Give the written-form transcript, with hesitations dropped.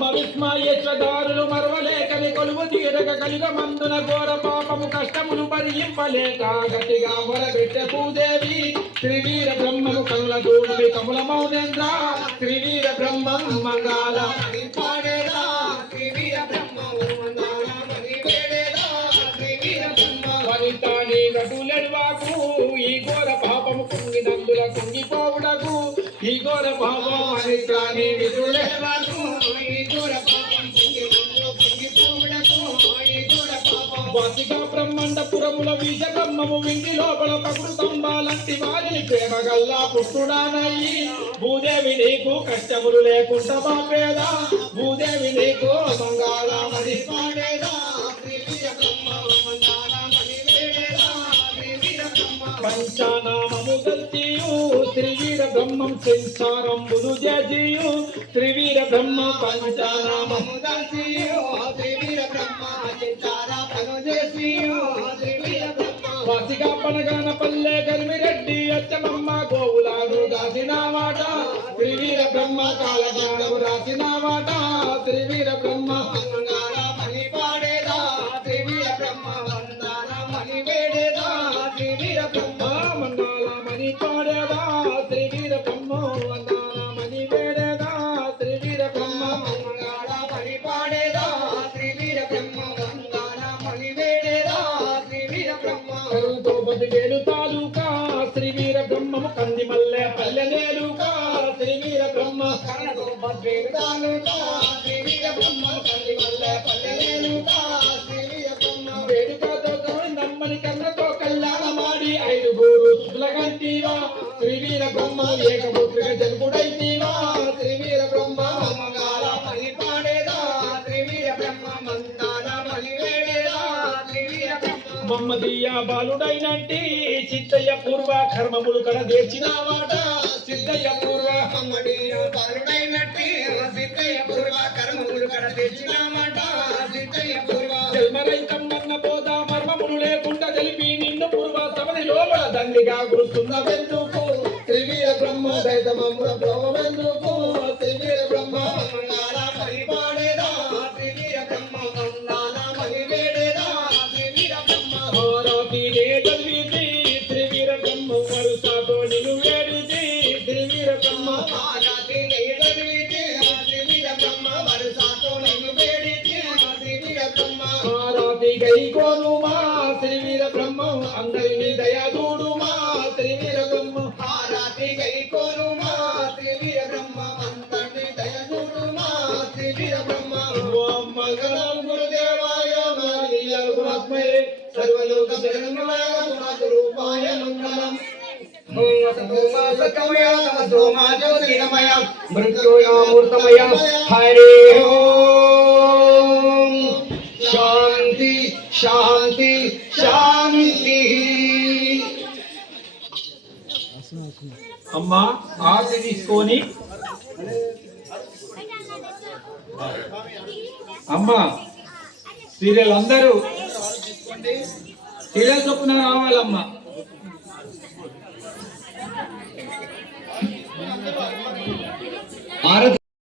బ్రహ్మ విస్మయేశ్వదారులు మరవలేకని కొలువు తీరక కలిగ మందున ఘోర పాపము కష్టములు భరింపలేక గట్టిగా మొరబెట్టె భూదేవి త్రివీర బ్రహ్మము కనుల దూడి కముల మౌనేంద్ర త్రివీర బ్రహ్మం మంగాళ పాడేదా త్రివీర బ్రహ్మము మంగాళ మని వేడేదా త్రివీర బ్రహ్మ వనితాని గటులెడువాకు ఈ ఘోర పాపము కుంగినందుల కుంగిపోవుడకు ఈ ఘోర పాపం వనితాని విదులెడువాకు ఈ ఘోర పాపం కుంగినందుల కుంగిపోవుడకు ఈ ఘోర పాపం వాసిక బ్రహ్మాండపురముల బీజ బ్రహ్మము వింటి లోపల పకుడు స్తంభాలంటి వారిని ప్రేమ గల్లా పుట్టుడానయ్యి భూదేవి నీకు కష్టములు లేకుండా బాపేదా భూదేవి నీకు మంగాళ మది పాడేదా పంచానామము గల్చియు త్రివీర బ్రహ్మం సంసారంబులు జజియు త్రివీర బ్రహ్మ పంచానామము గల్చియు త్రివీర బ్రహ్మ సంసారములు జజియు త్రివీర బ్రహ్మ వాసిగా పనగాన పల్లె గర్మిరెడ్డి అచ్చమమ్మ గోవులాను దాసిన మాట త్రివీర బ్రహ్మ కాలజ్ఞానము రాసిన మాట త్రివీర బ్రహ్మ మంగాళ మని పాడేదా త్రివీర బ్రహ్మ వందన మని వేడేదా త్రివీర బ్రహ్మ మంగాళ మని పాడేదా త్రివీర బ్రహ్మ వందన మని వేడేదా త్రివీర బ్రహ్మ మంగాళ మని పాడేదా త్రివీర బ్రహ్మ వందన మని వేడేదా త్రివీర బ్రహ్మ కరుతో బదివేలు తాలూకా శ్రీవీర బ్రహ్మము కంది మల్లె పల్లె నేలుకా శ్రీవీర బ్రహ్మ కరుతో బదివేలు తాలూకా శ్రీవీర బ్రహ్మ కంది మల్లె పల్లె నేలుకా శ్రీవీర బ్రహ్మ వేడుకతో నమ్మని కన్నతో కళ్యాణ మాడి ఐదుగురు సులగంటివా శ్రీవీర బ్రహ్మ ఏకపుత్రిక జన్ముడైతివా శ్రీవీర బ్రహ్మ మంగాళ మని పాడేదా శ్రీవీర బ్రహ్మ మందాన మని వేడేదా శ్రీవీర బ్రహ్మ మమ్మదీయ బాలుడైనంటి సిద్ధయ్య పూర్వ కర్మములు కడ దేర్చినవాట సిద్ధయ్య పూర్వ మమ్మదీయ బాలుడైనట్టి సిద్ధయ్య పూర్వ కర్మములు కడ దేర్చినవాట సిద్ధయ్య పూర్వ జన్మరైతమ్మన్న బోధ మర్మములు లేకుండా తెలిపి నిన్ను పూర్వ సమని లోపల దండిగా గురుతున్నవెందుకు త్రివీర బ్రహ్మ దైతమమ్మ బ్రహ్మవెందుకు త్రివీర బ్రహ్మ మంగాళ మని పాడేదా త్రివీర బ్రహ్మ మంగాళ మని వేడేదా త్రివీర బ్రహ్మ హారతి నేదల్విది త్రివీర బ్రహ్మ వరుసతో నిన్ను వేడిది త్రివీర బ్రహ్మ హారతి నేదల్విది త్రివీర బ్రహ్మ వరుసతో నిన్ను వేడిది త్రివీర బ్రహ్మ హారతి గైకోనుమా త్రివీర బ్రహ్మ అందరిని దయాదూడుమా త్రివీర బ్రహ్మ హారతి గైకోనుమా త్రివీర బ్రహ్మ అందరిని దయాదూడుమా త్రివీర బ్రహ్మ ఓం మంగళం గురుదేవాయ మానియ గుణాత్మయే సర్వలోక శరణాయ గుణారూపాయ మంగళం సత్యమయ సోమా జ్యోతిర్మయ మృత్యుమూర్తమయ హరి ఓం శాంతి శాంతి శాంతి అమ్మా ఆర్తి తీసుకొని అమ్మా సీరియల్ అందరూ సీరియల్ చొప్పున రావాలమ్మా ఆరతి